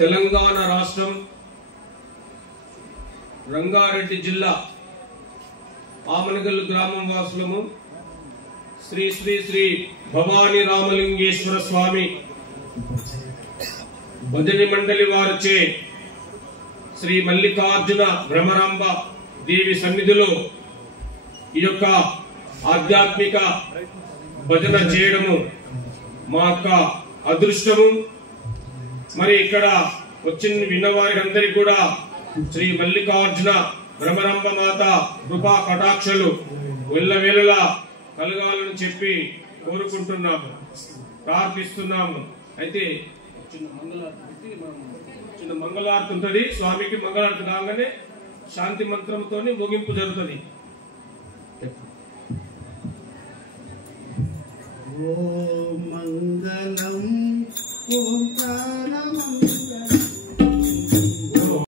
తెలంగాణ రాష్ట్రం రంగారెడ్డి జిల్లా ఆమనగల్లు గ్రామం వాసులము శ్రీ శ్రీ శ్రీ భవానీ రామలింగేశ్వర స్వామి భజని మండలి వారిచే శ్రీ మల్లికార్జున భ్రమరాంబ దేవి సన్నిధిలో ఈ యొక్క ఆధ్యాత్మిక భజన చేయడము మా యొక్క అదృష్టము. మరి ఇక్కడ వచ్చిన విన్నవారికి కూడా శ్రీ మల్లికార్జున భ్రమరాంబ మాత కృపా కటాక్షలు వెళ్ళవేళలా కలగాలని చెప్పి కోరుకుంటున్నాము, ప్రార్థిస్తున్నాము. అయితే చిన్న మంగళారతి ఉంటుంది. స్వామికి మంగళారతి కాగానే శాంతి మంత్రంతో ముగింపు జరుగుతుంది. ఓం మంగళం ఓంకార మంగళం.